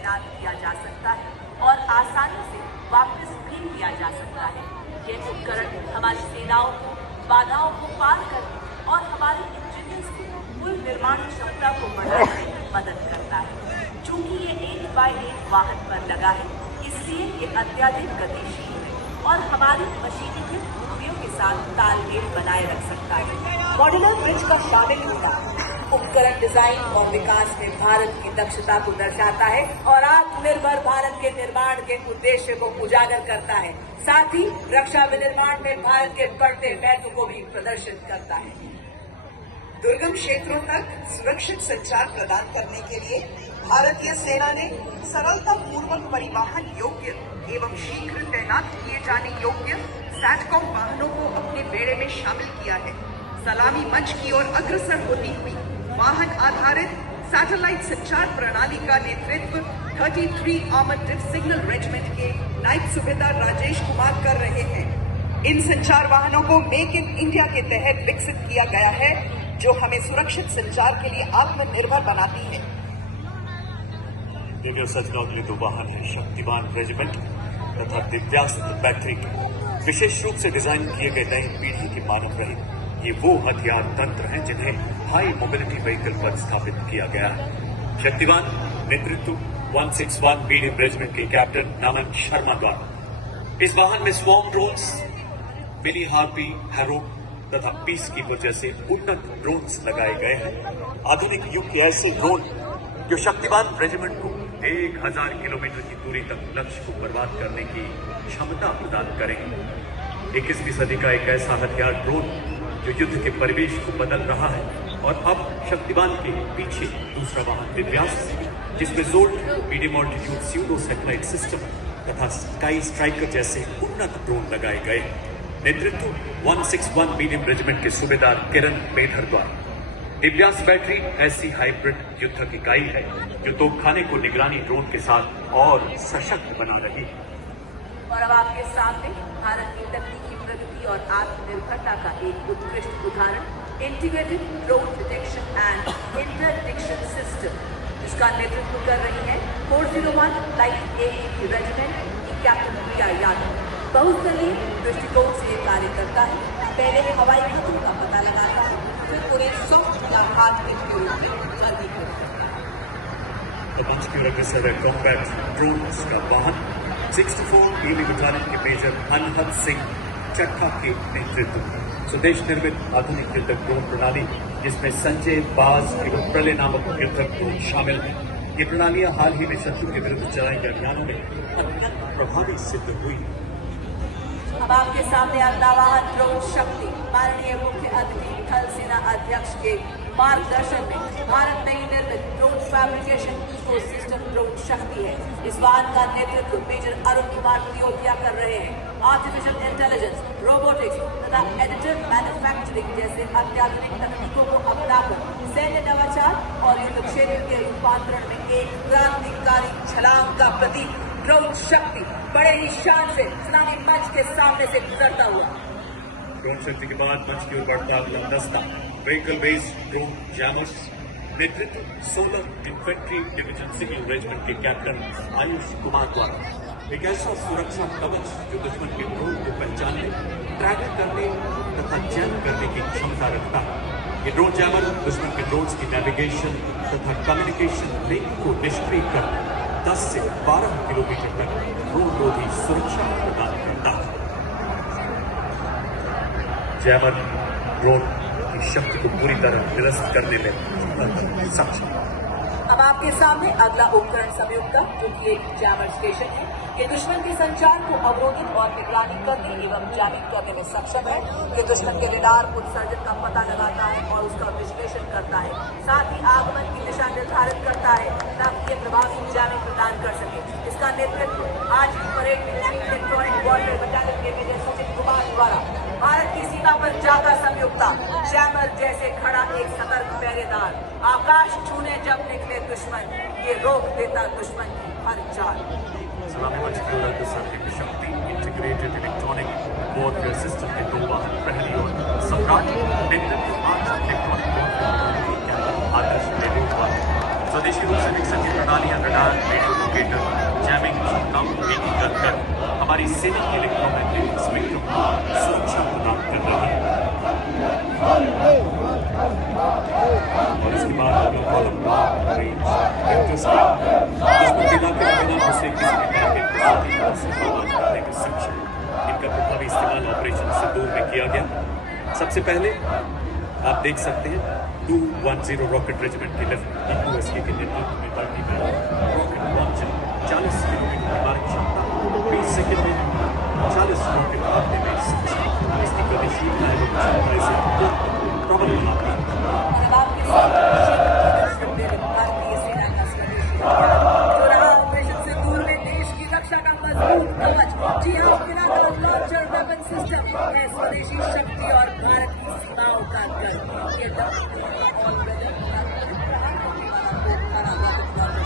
तैनात किया जा सकता है और आसानी से वापस भी किया जा सकता है। यह उपकरण हमारी सेनाओं को बाधाओं को पार करने और हमारे इंजीनियर्स को पुल निर्माण क्षमता को बढ़ाने में मदद करता है। चूंकि ये 8x8 वाहन पर लगा है, इसलिए ये अत्यधिक गतिशील है और हमारी मशीनीकृत खूबियों के साथ तालमेल बनाए रख सकता है। मॉड्यूलर ब्रिज का शामिल होना उपकरण डिजाइन और विकास में भारत की दक्षता को दर्शाता है और आत्मनिर्भर भारत के निर्माण के उद्देश्य को उजागर करता है। साथ ही रक्षा विनिर्माण में भारत के बढ़ते महत्व को भी प्रदर्शित करता है। दुर्गम क्षेत्रों तक सुरक्षित संचार प्रदान करने के लिए भारतीय सेना ने सरलता पूर्वक परिवहन योग्य एवं शीघ्र तैनात किए जाने योग्य सैटकॉम वाहनों को अपने बेड़े में शामिल किया है। सलामी मंच की ओर अग्रसर होती हुई वाहन आधारित सैटेलाइट संचार प्रणाली का नेतृत्व 33 आर्मर्ड सिग्नल रेजिमेंट के नायब सूबेदार राजेश कुमार कर रहे हैं। इन संचार वाहनों को मेक इन इंडिया के तहत विकसित किया गया है, जो हमें सुरक्षित संचार के लिए आत्मनिर्भर बनाती है। दिव्य सचना दो वाहन है शक्तिवान रेजिमेंट तथा दिव्यास्त्र बैटरी के विशेष रूप से डिजाइन किए गए नई पीढ़ी के मानव रहित ये वो हथियार तंत्र हैं जिन्हें हाई मोबिलिटी व्हीकल पर स्थापित किया गया है। शक्तिवान नेतृत्व 161 मीडियम रेजिमेंट के कैप्टन नामन शर्मा द्वारा इस वाहन में swarm drones, mini harpy, harrow तथा पीस कीपर जैसे उन्नत ड्रोन्स लगाए गए हैं। आधुनिक युग के ऐसे ड्रोन जो शक्तिवान रेजिमेंट को 1000 किलोमीटर की दूरी तक लक्ष्य को बर्बाद करने की क्षमता प्रदान करेंगे। 21वीं सदी का एक ऐसा हथियार ड्रोन जो युद्ध के परिवेश को बदल रहा है। और अब शक्तिवान के पीछे दूसरा वाहन दिव्यास्त्र, जिसमें jolt medium altitude pseudo satellite system तथा स्काई स्ट्राइकर जैसे उन्नत ड्रोन लगाए गए। नेतृत्व 161 मीडियम रेजिमेंट के सूबेदार किरण मेधर द्वारा दिव्यास्त्र बैटरी ऐसी हाइब्रिड युद्धक इकाई है जो तोपखाने को निगरानी ड्रोन के साथ और सशक्त बना रही है। और अब आपके सामने भारत की तकनीकी प्रगति और आत्मनिर्भरता का एक उत्कृष्ट उदाहरण integrated drone detection and interdiction system, जिसका नेतृत्व कर रही है 401 लाइट AEP रेजिमेंट की कैप्टन प्रिया यादव। बहुस्तरीय दृष्टिकोण से ये कार्य करता है। पहले हवाई खतरों का पता लगाता है, फिर उन्हें सॉफ्ट या हार्ड के रूप में वर्गीकृत करता है। The Panchkura Reserve Combat Drones का वाहन 64 ईवी बटालियन के मेजर अनहद सिंह चट्टा के नेतृत्व स्वदेश निर्मित आधुनिक युद्धक ड्रोन प्रणाली, जिसमें संजय, बाज एवं प्रलय नामक युद्धक ड्रोन शामिल है। ये प्रणालियां हाल ही में शत्रु के विरुद्ध चलाए गए अभियानों में अत्यंत प्रभावी सिद्ध हुई। अब आपके सामने अग्निवाहन ड्रोन शक्ति माननीय मुख्य अतिथि थल सेना अध्यक्ष के मार्गदर्शन में भारत में निर्मित ड्रोन फैब्रिकेशन इकोसिस्टम ड्रोन शक्ति है। इस वाहन का नेतृत्व मेजर अरुण कुमार तियोतिया कर रहे हैं। आर्टिफिशियल इंटेलिजेंस, रोबोटिक्स तथा एडिटिव मैन्युफैक्चरिंग जैसे अत्याधुनिक तकनीकों को अपनाकर सैन्य नवाचार और युद्ध क्षेत्र के रूपांतरण में एक क्रांतिकारी छलांग का प्रतीक ड्रोन शक्ति बड़े ही शान से सुनामी मंच के सामने से गुजरता हुआ। ड्रोन शक्ति के बाद मंच की ओर बढ़ता अगला दस्ता व्हीकल बेस्ड ड्रोन जैमर्स, नेतृत्व 16 इन्फेंट्री डिवीजन सिविल रेजिमेंट के कैप्टन आयुष कुमार द्वारा एक ऐसा सुरक्षा कवच जो दुश्मन के ड्रोन को पहचानने, ट्रैक करने तथा जैम करने की क्षमता रखता है। ये ड्रोन जैमर दुश्मन के ड्रोन्स की नेविगेशन तथा कम्युनिकेशन लिंक को निष्क्रिय कर 10 से 12 किलोमीटर तक ड्रोन रोधी सुरक्षा प्रदान करता है। जैमर ड्रोन की शक्ति को पूरी तरह निरस्त करने में सक्षम। अब आपके सामने अगला उपकरण संयुक्त, जो कि एक जैमर स्टेशन है। ये दुश्मन के संचार को अवरोधित और निगरानी करने एवं जैमिंग करने में सक्षम है। ये दुश्मन के रेडार उत्सर्जन का पता लगाता है और उसका विश्लेषण करता है। साथ ही आगमन की दिशा निर्धारित करता है ताकि ये प्रभावी जैमिंग प्रदान कर सके। इसका नेतृत्व आज की परेड में इलेक्ट्रॉनिक वॉरफेयर बटालियन के मेजर सचिन कुमार द्वारा भारत की सीमा पर जाकर संयुक्ता जैमर जैसे खड़ा एक सतर्क पहरेदार। आकाश छूने जब निकले दुश्मन, ये रोक देता दुश्मन की हर चाल। सलामी मंच की ओर अग्रसर है शक्ति इंटीग्रेटेड इलेक्ट्रॉनिक वॉरफेयर सिस्टम के 2 वाहन पहली और सम्राट नेतृत्व 8 इलेक्ट्रॉनिक वॉरफेयर आदर्श लेवल पर स्वदेशी रूप से विकसित ये प्रणालियां रडार, रेडियो लोकेटर, जैमिंग, सूचनाओं एकीकृत कर हमारी सेना के इलेक्ट्रोमैग्नेटिक स्पेक्ट्रम को सुरक्षा प्रदान कर रही है। और इसके बाद हम लोग कॉलम रेंज एक्सरसाइज जिसमें बिना के बिना उसे किसी भी टारगेट को सही तरह से बर्बाद करने के सक्षम। इनका प्रभावी इस्तेमाल ऑपरेशन सिंदूर में किया गया। सबसे पहले आप देख सकते हैं 210 रॉकेट रेजिमेंट के लेफ्टिनेंट EQSK के नेतृत्व में बढ़ती हुई रॉकेट लॉन्चर 40 किलोमीटर की मारक क्षमता 20 सेकंड में 40 रॉकेट मारने में सक्षम। इसकी गतिशील क्षमता इसे प्रबल बनाती है। अब आपके साथ भारतीय सेना का स्वदेशी अभियान जो रहा ऑपरेशन सिंदूर में देश की रक्षा का मजबूत कवच। जी हाँ, पिनाका लॉन्चर वेपन सिस्टम है स्वदेशी शक्ति और भारत की सीमाओं का गर्व। ये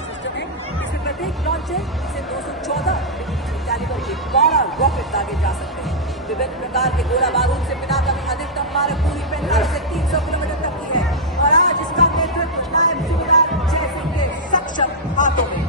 सिस्टम है, इसमें प्रत्येक लॉन्चर से 214 कैलिबर के 12 रॉकेट दागे जा सकते हैं। विभिन्न प्रकार के गोला बारूद से पिनाका में अधिकतम मारक दूरी 45 से 300 किलोमीटर तक की है और आज इसका नेतृत्व नायब सूबेदार जय सिंह के सक्षम हाथों में।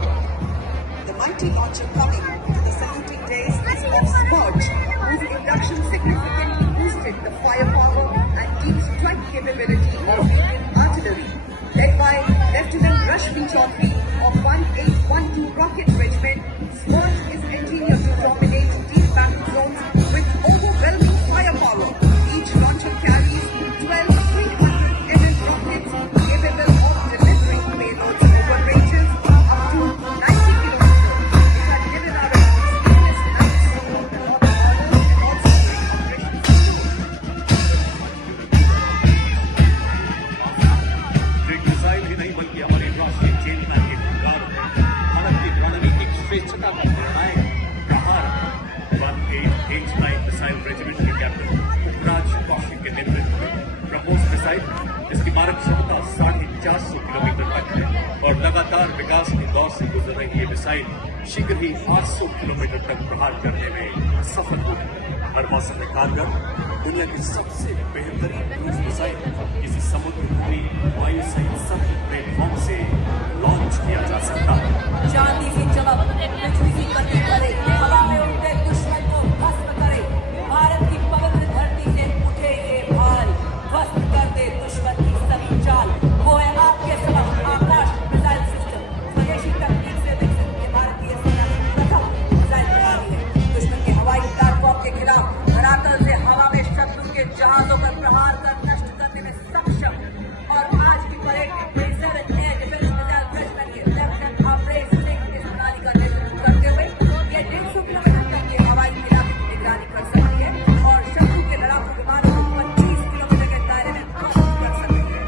The mighty launcher coming to the saluting days is of Scourge, whose induction significantly boosted the firepower and deep strike capability of Indian artillery. Led by Lieutenant Rashmi Chaudhary of 1812 Rocket Regiment, Scourge is engineered to dominate deep battle zones with overwhelming firepower. Each launcher carries 12 300 mm rockets capable of delivering payloads over ranges up to 90 kilometers. It had given our experienced knights the honor of also एक missile ही नहीं बल्कि हमारे राष्ट्रीय चेतना के भंडार में भारत की रणनीतिक श्रेष्ठता का निर्णायक प्रहार 1889 मिसाइल रेजिमेंट के कैप्टन पुखराज कौशिक के नेतृत्व में ब्रह्मोस मिसाइल जिसकी मारक क्षमता 450 किलोमीटर तक है और लगातार विकास के दौर से गुजर रही ये मिसाइल शीघ्र ही 800 किलोमीटर तक प्रहार करने में सफल हुई। हर मौसम में कारगर दुनिया की सबसे बेहतरीन क्रूज मिसाइल किसी समुद्र भूमि वायु सहित सभी प्लेटफॉर्म से लॉन्च किया जा सकता है। चांदी सी चमक, बिजली सी गति करे, हवा में उड़ते दुश्मन को भस्म करे। भारत की पवित्र धरती से उठे ये भाल, ध्वस्त कर दे दुश्मन की सभी चाल। वो है आपके समक्ष आकाश मिसाइल सिस्टम, स्वदेशी तकनीक से विकसित ये भारतीय सेना की प्रथम मिसाइल प्रणाली है। दुश्मन के हवाई प्लेटफॉर्म के खिलाफ धरातल से हवा में शत्रु के जहाजों पर प्रहार कर नष्ट करने में सक्षम। और आज की परेड में 27 एयर डिफेंस मिसाइल रेजिमेंट के लेफ्टिनेंट ऑपरेशन सिंह इस प्रणाली का नेतृत्व करते हुए ये 150 किलोमीटर तक के हवाई इलाके की निगरानी कर सकती है और शत्रु के लड़ाकू विमानों को 25 किलोमीटर के दायरे में ध्वस्त कर सकती है।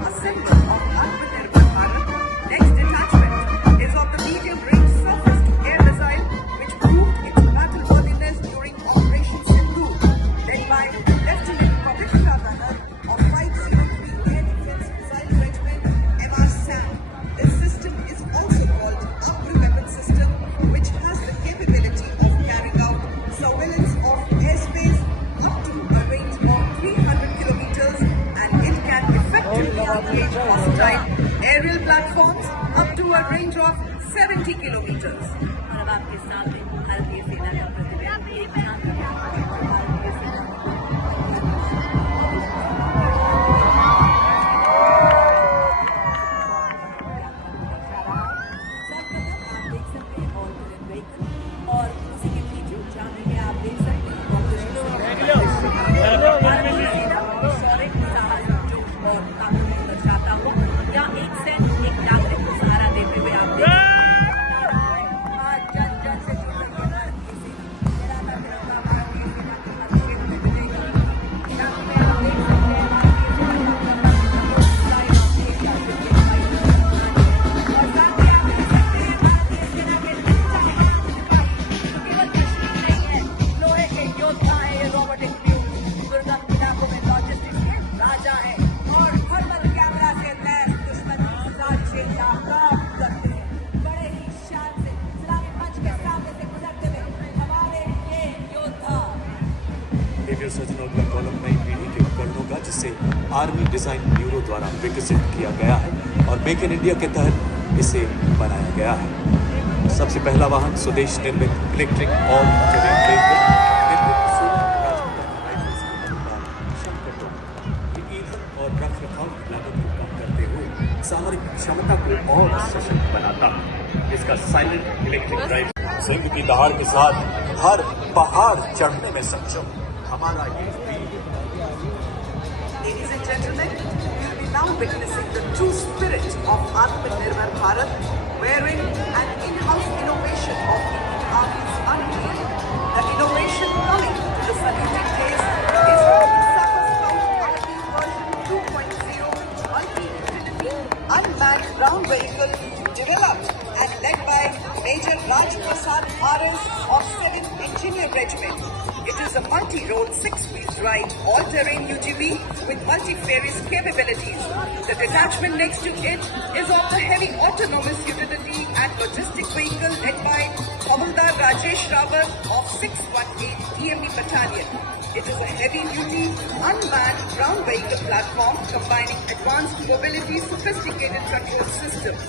A symbol of Atmanirbhar Bharat. Next detachment is of the medium-range surface-to-air missile, which proved its battle-worthiness during Operation Sindoor, led by Lieutenant Pravishtha Rahar of 503 Air Defense Missile Regiment, MR SAM. This system is also called Abri Weapon System, which has the capability of carrying out surveillance of airspace up to a range of 300 kilometers, and it can effectively engage hostile aerial platforms up to a range of 70 kilometers. और अब आपके सामने भारतीय सेना का प्रतिबिंब एक शांत भारतीय सेना आप देख सकते हैं ऑल व्हीकल और उसी के पीछे जाने में आप देख सकते हैं शौर्य, साहस, जोश और ताकत को दर्शाता हो या एक सैनिक एक नागरिक को सहारा देते हुए आप देख सकते हैं। आज जन जन से जुड़ रही है भारतीय सेना, निराला तिरंगा भारतीय सेना के हर क्षेत्र में मिलेगा। यहाँ पे आप देख सकते हैं भारतीय सेना का और साथ ही आप देख सकते हैं भारतीय सेना के केवल मशीन नहीं है, लोहे के योद्धा है ये रोबोटिक दुर्गम इलाकों में लॉजिस्टिक्स के राजा है और थर्मल कैमरा से लैस दुश्मन की साजिशें नाकाम करते हैं। बड़े ही शान से सलामी मंच के सामने से गुजरते हुए हमारे ये योद्धा। एवियर सर्जनों का कॉलम नई पीढ़ी के उपकरणों का जिसे आर्मी डिजाइन ब्यूरो द्वारा विकसित किया गया है और मेक इन इंडिया के तहत इसे बनाया गया है। सबसे पहला वाहन स्वदेश निर्मित इलेक्ट्रिक ऑल टेरेन व्हीकल निर्मित 16 राजपूताना राइफल्स के शंकर ये ईंधन और रख रखाव की लागत को कम करते हुए सामरिक क्षमता को और सशक्त बनाता है। इसका साइलेंट इलेक्ट्रिक ड्राइव सिंह की दहाड़ के साथ हर पहाड़ चढ़ने में सक्षम हमारा ये Ladies and gentlemen, we will be now witnessing the true spirit of Atmanirbhar Bharat, wherein an in-house innovation of Indian Army's unveiled. The innovation coming to the saluting days is the Super Scout Active version 2.0 multi-utility unmanned ground vehicle developed and led by Major Raj Prasad RS of 7th Engineer Regiment. It is a multi-role, 6-wheel drive, all-terrain UGV with multifarious capabilities. The detachment next to it is of the heavy autonomous utility and logistic vehicle led by Havildar Rajesh Rawat of 618 DMD Battalion. It is a heavy-duty, unmanned ground vehicle platform combining advanced mobility, sophisticated control systems.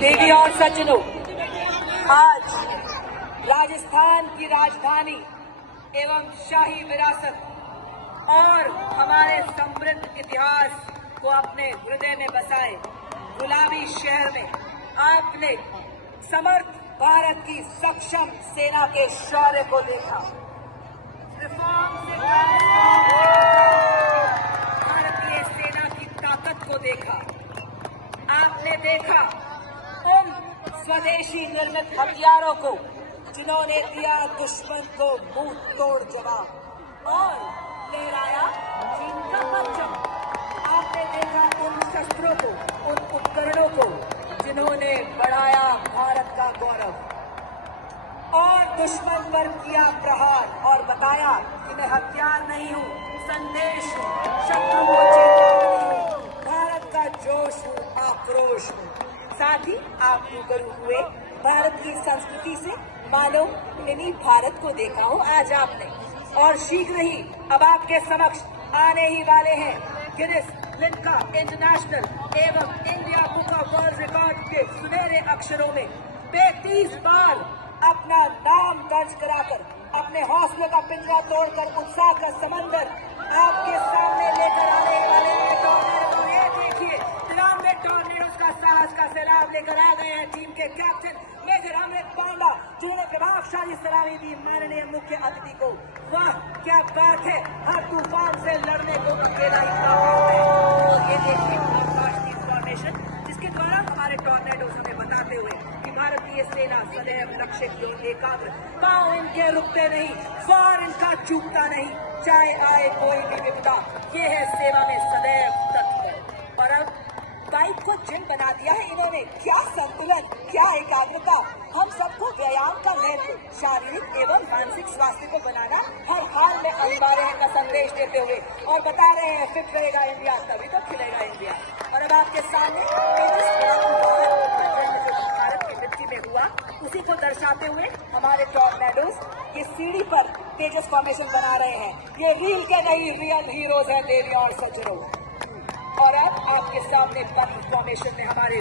देवी और सज्जनों, आज राजस्थान की राजधानी एवं शाही विरासत और हमारे समृद्ध इतिहास को अपने हृदय में बसाए गुलाबी शहर में आपने समर्थ भारत की सक्षम सेना के शौर्य को देखा। रिफॉर्म से भारतीय सेना की ताकत को देखा। आपने देखा उन स्वदेशी निर्मित हथियारों को जिन्होंने दिया दुश्मन को मुंह तोड़ जवाब और लहराया चीन का परचम। आपने देखा उन शस्त्रों को, उन उपकरणों को जिन्होंने बढ़ाया भारत का गौरव और दुश्मन पर किया प्रहार और बताया कि मैं हथियार नहीं हूँ, संदेश हूँ, शत्रु को चेतावनी हूँ, भारत का जोश हूँ, आक्रोश हूँ। साथ ही आप रूबरू हुए भारत की संस्कृति से, मानो इन्हीं भारत को देखा हो आज आपने। और शीघ्र ही अब आपके समक्ष आने ही वाले हैं गिनीज लिम्का इंटरनेशनल एवं India book of world record के सुनहरे अक्षरों में 35 बार अपना नाम दर्ज कराकर, अपने हौसले का पिंजरा तोड़कर उत्साह का समंदर आपके सामने लेकर आने वाले हैं टॉर्नेडो। ये देखिए, तिरानवे टॉर्नेडोज का साहस का सैलाब लेकर आ गए हैं टीम के कैप्टन मेजर अमृत पांडा, जिन्होंने प्रभावशाली सलामी दी माननीय मुख्य अतिथि को। वाह क्या बात है, हर तूफान से लड़ने को अकेला ही काफी है। और ये देखिए आकाशदीप फॉर्मेशन, जिसके द्वारा हमारे टॉर्नेडोज हमें बताते हुए कि भारतीय सेना सदैव लक्ष्य की ओर एकाग्र, पांव इनके रुकते नहीं, फार इनका चूकता नहीं, चाहे आए कोई भी विपदा, ये है सेवा में सदैव तत्पर। और अब बाइक को जिम बना दिया है इन्होंने। क्या संतुलन, क्या एकाग्रता, हम सबको व्यायाम का महत्व, शारीरिक एवं मानसिक स्वास्थ्य को बनाना हर हाल में अनिवार्य है का संदेश देते हुए और बता रहे हैं फिट रहेगा इंडिया तभी तो खिलेगा इंडिया। और अब आपके सामने भारत की मिट्टी में हुआ, उसी को दर्शाते हुए हमारे टॉर्नेडोज ये सीढ़ी पर तेजस फॉर्मेशन बना रहे हैं। ये रील के नहीं, रियल हीरोज हैं देवियों और सज्जनों। और अब आपके सामने बनी फॉर्मेशन में हमारे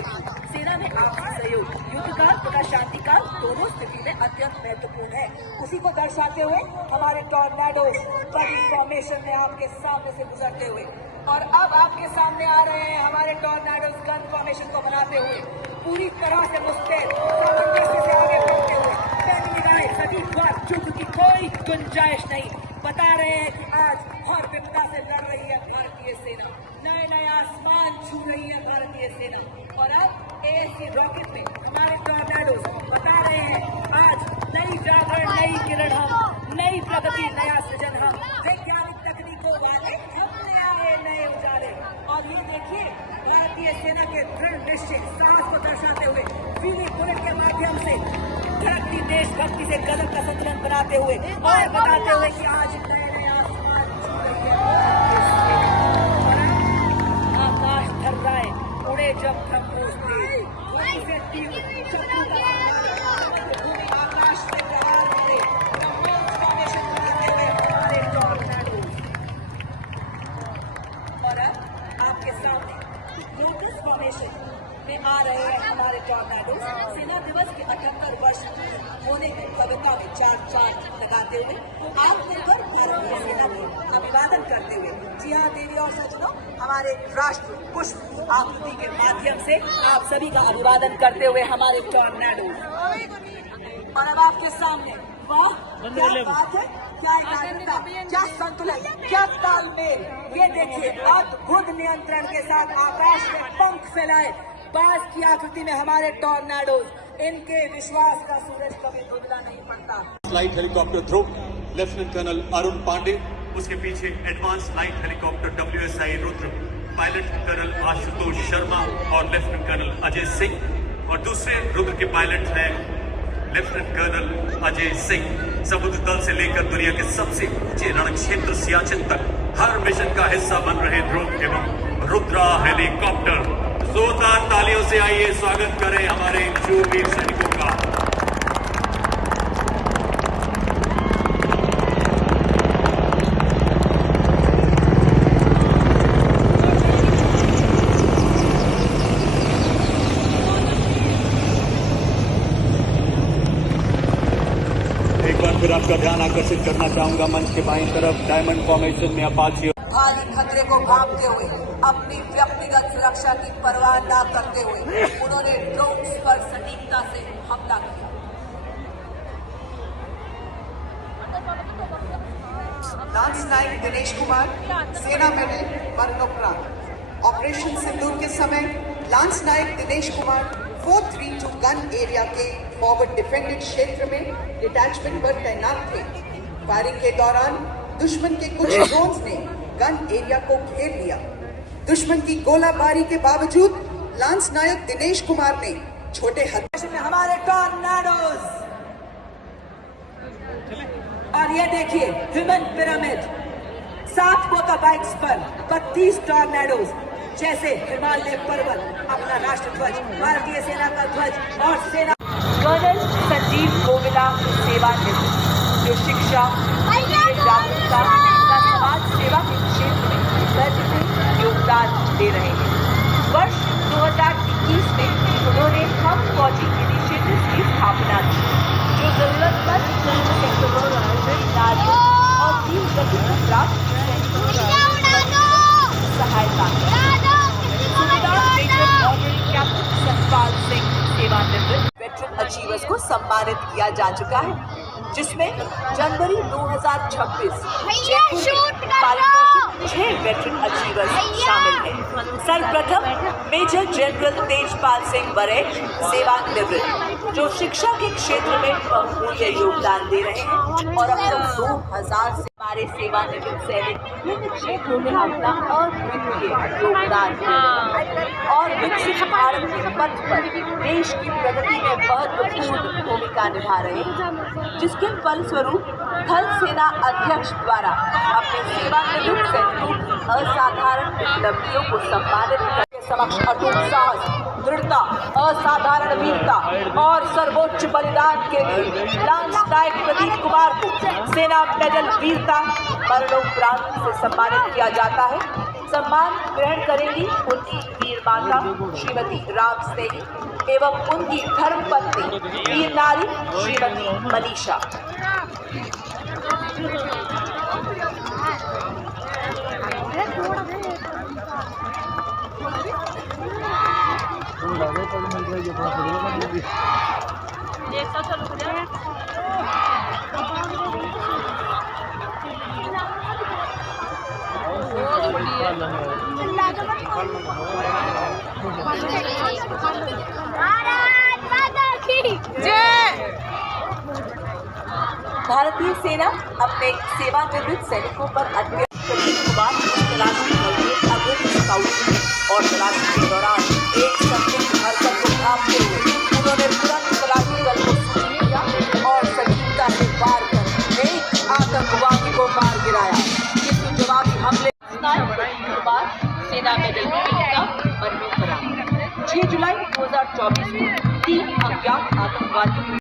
सेना में आपसी सहयोग युद्धकाल तथा शांतिकाल दोनों स्थिति में अत्यंत महत्वपूर्ण है, उसी को दर्शाते हुए हमारे टॉर्नेडोज बनी फॉर्मेशन में आपके सामने से गुजरते हुए। और अब आपके सामने आ रहे हैं हमारे टॉर्नेडोज गन फॉर्मेशन को बनाते हुए, पूरी तरह से मुस्तैद सामंजस्य से आगे बढ़ते हुए, पहली निगाहें सटीक पर युद्ध की कोई गुंजाइश नहीं, बता रहे हैं कि आज हर विपदा से लड़ रही है भारतीय सेना, नए नए आसमान छू रही है भारतीय सेना। और अब एएससी रॉकेट में हमारे टॉर्नेडोज बता रहे हैं आज नई जागरण, नई किरण हम, नई प्रगति, नया सृजन हम, वैज्ञानिक तकनीकों वाले हमने आए नए उजाले। और ये देखिए भारतीय सेना के दृढ़ निश्चय साहस को दर्शाते हुए फीली बुलेट के माध्यम से धड़कती देशभक्ति से गजब का संतुलन बनाते हुए और बताते हुए कि आज नए नए आसमान छू रही है। आकाश थर्राए उड़े जब ब्रह्मोस तेज, उसे तीर शत्रु का भूमि आकाश से प्रहार करे, ब्रह्मोस फॉर्मेशन बनाते हुए हमारे टॉर्नेडोज। और अब आपके सामने लोटस फॉर्मेशन में आ रहे हैं हमारे टॉर्नेडोज, सेना दिवस के 78 वर्ष होने की कविता में चार चांद लगाते हुए आत्मनिर्भर भारतीय सेना को अभिवादन करते हुए। जी हाँ देवी और सज्जनों, हमारे राष्ट्र पुष्प आकृति के माध्यम से आप सभी का अभिवादन करते हुए हमारे टॉर्नेडोज। और अब आपके सामने वाह क्या बात है, क्या एकाग्रता, क्या संतुलन, क्या तालमेल। ये देखिए अद्भुत नियंत्रण के साथ आकाश में पंख फैलाए बाज की आकृति में हमारे टॉर्नेडोज, इनके विश्वास का सूरज कभी धुंधला नहीं पड़ता। Light helicopter Dhruv, lieutenant colonel Arun Pandey, उसके पीछे advance light helicopter WSI Rudra, pilot colonel Ashutosh Sharma और लेफ्टिनेंट कर्नल अजय सिंह। और दूसरे रुद्र के पायलट हैं लेफ्टिनेंट कर्नल अजय सिंह। समुद्र तल से लेकर दुनिया के सबसे ऊंचे रण क्षेत्र सियाचिन तक हर मिशन का हिस्सा बन रहे ध्रुव एवं रुद्रा हेलीकॉप्टर। जोरदार तालियों से आइए स्वागत करें हमारे इन शूरवीर सैनिकों का। एक बार फिर आपका ध्यान आकर्षित करना चाहूंगा मंच के बाईं तरफ डायमंड फॉर्मेशन में अपाचे भारी खतरे को भांपते हुए, अपनी व्यक्तिगत सुरक्षा की परवाह न करते हुए उन्होंने ड्रोन्स पर सटीकता से हमला किया। लांस नायक दिनेश कुमार, सेना मेडल मरणोपरांत। ऑपरेशन सिंदूर के समय लांस नायक दिनेश कुमार 432 गन एरिया के फॉरवर्ड डिफेंडेड क्षेत्र में डिटैचमेंट पर तैनात थे। फायरिंग के दौरान दुश्मन के कुछ ड्रोन्स ने गन एरिया को घेर लिया। दुश्मन की गोलाबारी के बावजूद लांस नायक दिनेश कुमार ने छोटे हथियार में हमारे टॉर्नेडोज, और ये देखिए ह्यूमन पिरामिड, 7 मोटरबाइक्स पर 32 टॉर्नेडोज, जैसे हिमालय पर्वत अपना राष्ट्रध्वज, भारतीय सेना का ध्वज और सेना। कर्नल संजीव गोविला सेवानिवृत्त, जो शिक्षा, जागरूकता तथा समाज सेवा के क्षेत्र में महत्वपूर्ण योगदान दे रहे हैं। वर्ष 2021 में उन्होंने हम फौजी इनिशिएटिव की स्थापना की, जो जरूरतमंद सेक्टरों, नारियों और वीर गति को प्राप्त सहायता। कैप्टन सतपाल सिंह सेवानिवृत्त वेटरन अचीवर्स को सम्मानित किया जा चुका है, जिसमें जनवरी 2026 पारितोषिक 6 वेटरन अचीवर्स शामिल हैं। सर्वप्रथम मेजर जनरल तेजपाल सिंह बरेट सेवानिवृत्त, जो शिक्षा के क्षेत्र में बहुमूल्य योगदान दे रहे हैं और अब तक 2000 से हमारे सेवानिवृत्त सैनिक विभिन्न क्षेत्रों में अपना अद्वितीय योगदान दे रहे हैं और विकसित भारत के पथ पर देश की प्रगति में महत्वपूर्ण भूमिका निभा रहे हैं, जिसके फलस्वरूप थल सेना अध्यक्ष द्वारा अपने सेवानिवृत्त सैनिकों की असाधारण उपलब्धियों को सम्मानित करने समक्ष अटूट साहस, दृढ़ता, असाधारण वीरता और सर्वोच्च बलिदान के लिए लांस नायक प्रदीप कुमार को सेना मेडल वीरता मरणोपरांत से सम्मानित किया जाता है। सम्मान ग्रहण करेंगी उनकी वीर माता श्रीमती राम स्नेही एवं उनकी धर्मपत्नी वीर नारी श्रीमती मनीषा। भारतीय सेना अपने सेवानिवृत्त सैनिकों पर अत्यंत प्रदीप कुमार तलाशी में अग्रणी स्काउट और तलाशी के दौरान एक संदिग्ध हरकत को भांपते हुए उन्होंने तुरंत तलाशी दल को सूचित किया और सटीकता से वार कर एक आतंकवादी को मार गिराया, किंतु जवाबी हमले प्रदीप कुमार सेना मेडल वीरता मरणोपरांत 6 जुलाई 2024 को 3 अज्ञात आतंकवादी